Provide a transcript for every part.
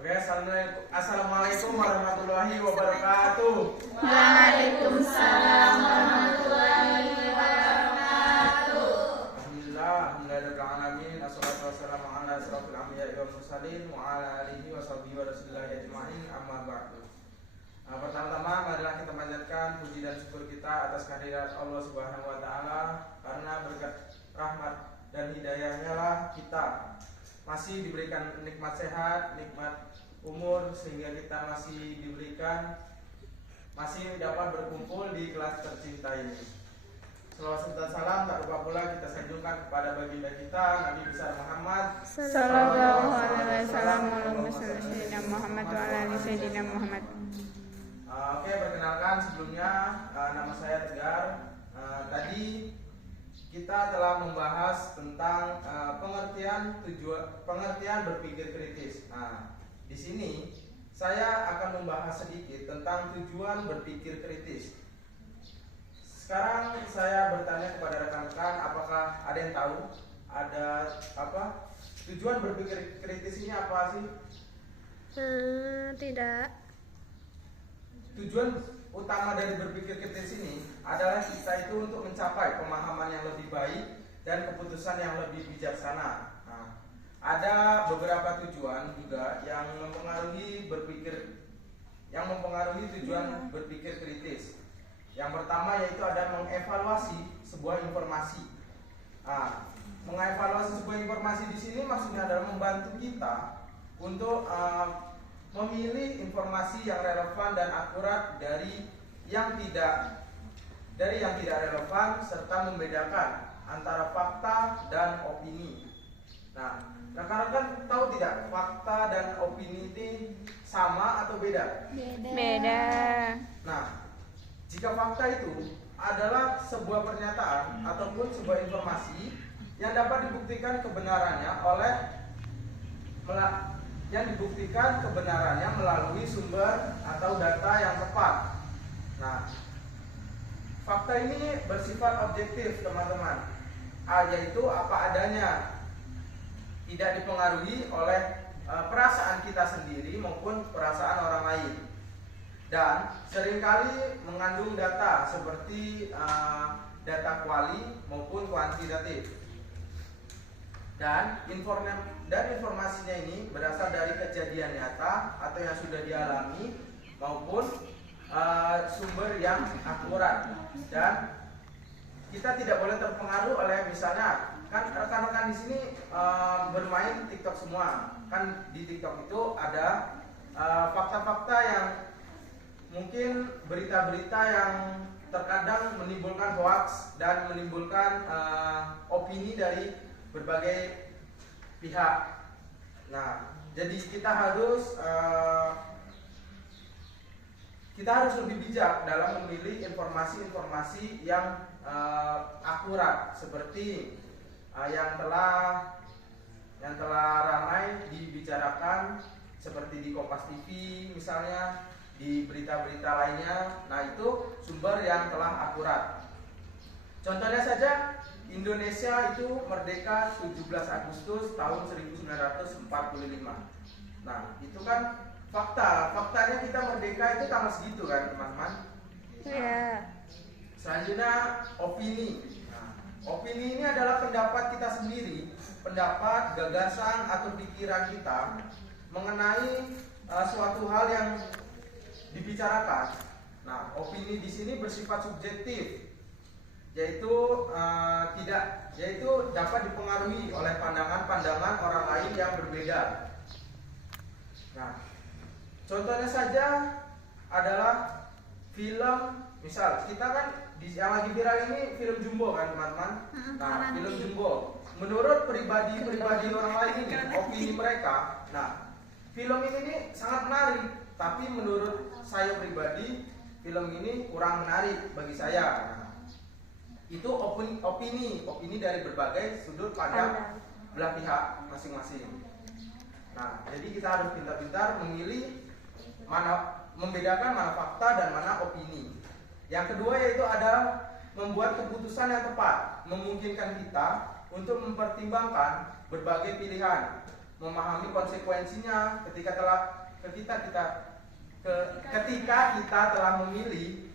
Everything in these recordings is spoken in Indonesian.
Oke, assalamualaikum warahmatullahi wabarakatuh. Waalaikumsalam warahmatullahi wabarakatuh. Alhamdulillahirrahmanirrahim. Assalatu wassalamu ala asrofil anbiya'i wal mursalin wa ala alihi wa sahbihi wa rasulillahi ajma'in, amma ba'du. Pertama-tama marilah kita panjatkan puji dan syukur kita atas kehadirat Allah Subhanahu wa taala, karena berkat rahmat dan hidayahnya lah kita masih diberikan nikmat sehat, nikmat umur, sehingga kita masih dapat berkumpul di kelas tercinta ini. Selawat serta salam tak lupa pula kita sanjungkan kepada baginda kita Nabi besar Muhammad Sallallahu alaihi wasallam Muhammad wa ala ali sayyidina Muhammad. Oke, perkenalkan sebelumnya, nama saya Tegar. Tadi kita telah membahas tentang pengertian berpikir kritis. Nah, di sini saya akan membahas sedikit tentang tujuan berpikir kritis. Sekarang saya bertanya kepada rekan-rekan, apakah ada yang tahu tujuan berpikir kritis ini apa sih? Tidak. Tujuan utama dari berpikir kritis ini adalah kita itu untuk mencapai pemahaman yang lebih baik dan keputusan yang lebih bijaksana. Nah, ada beberapa tujuan juga yang mempengaruhi tujuan berpikir kritis. Yang pertama yaitu ada mengevaluasi sebuah informasi. Nah, mengevaluasi sebuah informasi di sini maksudnya adalah membantu kita untuk memilih informasi yang relevan dan akurat dari yang tidak relevan, serta membedakan antara fakta dan opini. Nah, rekan-rekan tahu tidak fakta dan opini ini sama atau beda? Beda. Nah, jika fakta itu adalah sebuah pernyataan ataupun sebuah informasi yang dapat dibuktikan kebenarannya melalui sumber atau data yang tepat. Nah, fakta ini bersifat objektif, teman-teman, yaitu apa adanya, tidak dipengaruhi oleh perasaan kita sendiri maupun perasaan orang lain, dan seringkali mengandung data seperti data kuali maupun kuantitatif. Dan informasinya ini berasal dari kejadian nyata atau yang sudah dialami maupun sumber yang akurat. Dan kita tidak boleh terpengaruh oleh, misalnya, kan rekan-rekan di sini bermain TikTok semua. Kan di TikTok itu ada fakta-fakta yang mungkin berita-berita yang terkadang menimbulkan hoaks dan menimbulkan opini dari berbagai pihak. Nah, jadi kita harus lebih bijak dalam memilih informasi-informasi yang akurat, seperti yang telah ramai dibicarakan, seperti di Kompas TV misalnya, di berita-berita lainnya. Nah, itu sumber yang telah akurat. Contohnya saja, Indonesia itu merdeka 17 Agustus tahun 1945. Nah, itu kan faktanya kita merdeka itu tanggal segitu kan, teman-teman? Iya. Selanjutnya, opini. Nah, opini ini adalah pendapat kita sendiri, pendapat, gagasan atau pikiran kita mengenai suatu hal yang dibicarakan. Nah, opini di sini bersifat subjektif, yaitu dapat dipengaruhi oleh pandangan-pandangan orang lain yang berbeda. Nah, contohnya saja adalah film. Misal kita kan yang lagi viral ini film Jumbo kan, teman-teman. Nah, film Jumbo menurut pribadi orang lain ini, opini mereka. Nah, film ini nih sangat menarik, tapi menurut saya pribadi film ini kurang menarik bagi saya. Nah, itu opini dari berbagai sudut pandang belah pihak masing-masing. Nah, jadi kita harus pintar-pintar membedakan mana fakta dan mana opini. Yang kedua yaitu adalah membuat keputusan yang tepat, memungkinkan kita untuk mempertimbangkan berbagai pilihan. memahami konsekuensinya ketika kita telah memilih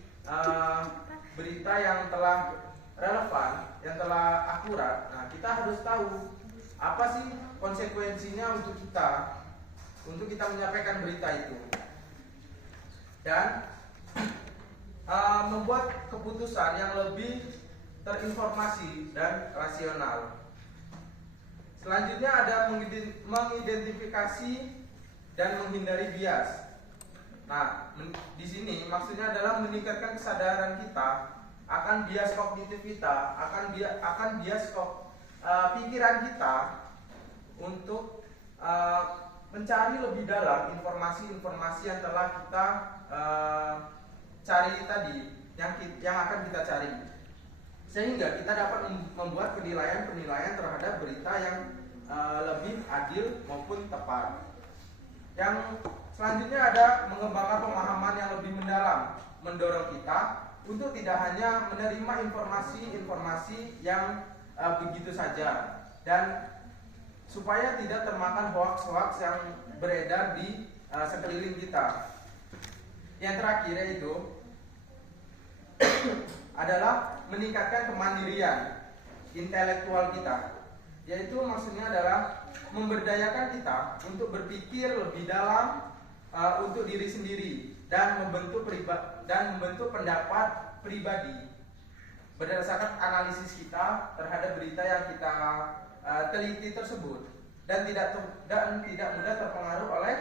berita yang telah relevan, yang telah akurat. Nah, kita harus tahu apa sih konsekuensinya untuk kita menyampaikan berita itu, dan membuat keputusan yang lebih terinformasi dan rasional. Selanjutnya ada mengidentifikasi dan menghindari bias. Nah, di sini maksudnya adalah meningkatkan kesadaran kita akan bias kognitif kita, akan bias pikiran kita untuk mencari lebih dalam informasi-informasi yang telah kita cari tadi, yang akan kita cari, sehingga kita dapat membuat penilaian terhadap berita yang lebih adil maupun tepat. Yang selanjutnya ada mengembangkan pemahaman yang lebih mendalam, mendorong kita untuk tidak hanya menerima informasi-informasi yang begitu saja, dan supaya tidak termakan hoaks-hoaks yang beredar di sekeliling kita. Yang terakhir yaitu adalah meningkatkan kemandirian intelektual kita, yaitu maksudnya adalah memberdayakan kita untuk berpikir lebih dalam untuk diri sendiri dan membentuk pendapat pribadi berdasarkan analisis kita terhadap berita yang kita teliti tersebut, dan tidak mudah terpengaruh oleh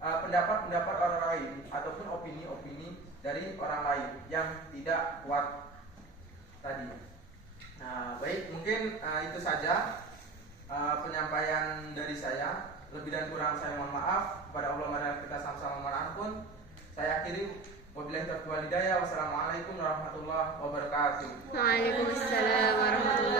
pendapat-pendapat orang lain ataupun opini-opini dari orang lain yang tidak kuat tadi. Nah, baik, mungkin itu saja penyampaian dari saya. Lebih dan kurang saya mohon maaf. Kepada Allah marilah kita sama-sama mohon ampun. Saya akhiri, wabillahi taufiq wal hidayah. Wassalamualaikum warahmatullahi wabarakatuh. Waalaikumsalam warahmatullahi